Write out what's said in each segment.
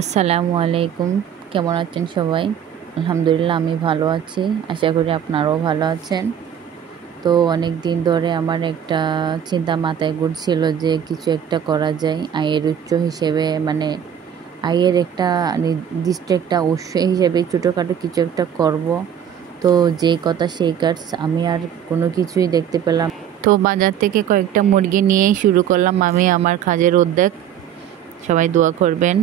আসসালামু আলাইকুম। কেমন আছেন সবাই? আলহামদুলিল্লাহ আমি ভালো আছি। আশা করি আপনারাও ভালো আছেন। তো অনেক দিন ধরে আমার একটা চিন্তা মাথায় ঘুরছিল যে কিছু একটা করা যায় আয়ের উৎস হিসেবে, মানে আয়ের একটা নির্দিষ্ট একটা উৎস হিসেবে ছোটোখাটো কিছু একটা করব। তো যেই কথা সেই কাজ, আমি আর কোনো কিছুই দেখতে পেলাম। তো বাজার থেকে কয়েকটা মুরগি নিয়েই শুরু করলাম আমি আমার কাজের উদ্যোগ। সবাই দোয়া করবেন,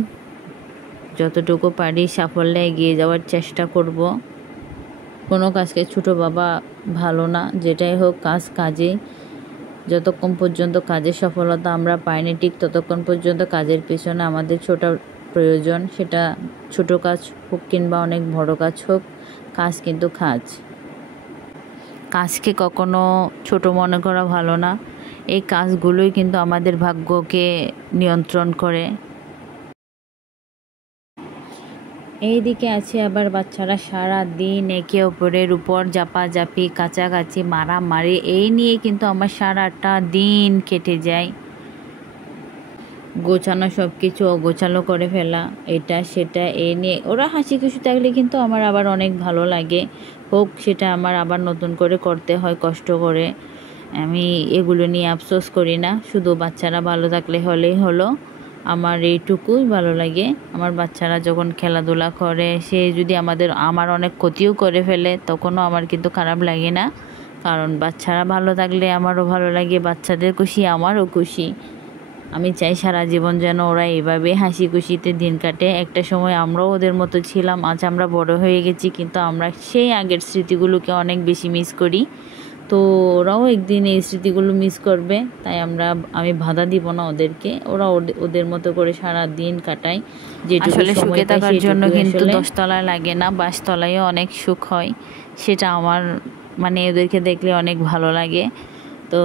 যতটুকু পারি সাফল্যে এগিয়ে যাওয়ার চেষ্টা করব। কোনো কাজকে ছোটো বাবা ভালো না, যেটাই হোক কাজ কাজে। যতক্ষণ পর্যন্ত কাজের সফলতা আমরা পাইনি, ঠিক ততক্ষণ পর্যন্ত কাজের পেছনে আমাদের ছোটা প্রয়োজন। সেটা ছোট কাজ হোক কিংবা অনেক বড় কাজ হোক, কাজ কিন্তু কাজ। কাজকে কখনো ছোট মনে করা ভালো না। এই কাজগুলোই কিন্তু আমাদের ভাগ্যকে নিয়ন্ত্রণ করে। এইদিকে আছে আবার বাচ্চারা সারা দিন একে অপরের উপর ঝাপাঝাপি, কাছাকাছি, মারামারি, এই নিয়ে কিন্তু আমার সারাটা দিন কেটে যায়। গোছানো সব কিছু অগোছালো করে ফেলা, এটা সেটা এই নিয়ে ওরা হাসি খুশি থাকলে কিন্তু আমার আবার অনেক ভালো লাগে। হোক সেটা আমার আবার নতুন করে করতে হয় কষ্ট করে। আমি এগুলো নিয়ে আফসোস করি না, শুধু বাচ্চারা ভালো থাকলে হলেই হলো। আমার এইটুকুই ভালো লাগে। আমার বাচ্চারা যখন খেলাধুলা করে, সে যদি আমার অনেক ক্ষতিও করে ফেলে, তখনও আমার কিন্তু খারাপ লাগে না। কারণ বাচ্চারা ভালো থাকলে আমারও ভালো লাগে, বাচ্চাদের খুশি আমারও খুশি। আমি চাই সারা জীবন যেন ওরা এইভাবে হাসি খুশিতে দিন কাটে। একটা সময় আমরাও ওদের মতো ছিলাম, আজ আমরা বড় হয়ে গেছি, কিন্তু আমরা সেই আগের স্মৃতিগুলোকে অনেক বেশি মিস করি। তো ওরাও একদিন এই স্মৃতিগুলো মিস করবে, তাই আমি বাধা দিব না ওদেরকে। ওরা ওদের মতো করে সারা দিন কাটায়। যেটুকু আসলে সময় সুখে পায় থাকার জন্য সেটুকুই কিন্তু আসলে 10 তলায় লাগে না, 22 তলায়ও অনেক সুখ হয়। সেটা আমার ওদেরকে দেখলে অনেক ভালো লাগে। তো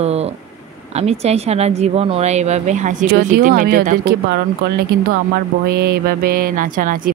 আমি চাই সারা জীবন ওরা এভাবে হাসি খুশিতে যদিও আমি মেতে ওদেরকে থাকুক। বারণ করলে কিন্তু আমার ভয়ে এভাবে নাচানাচি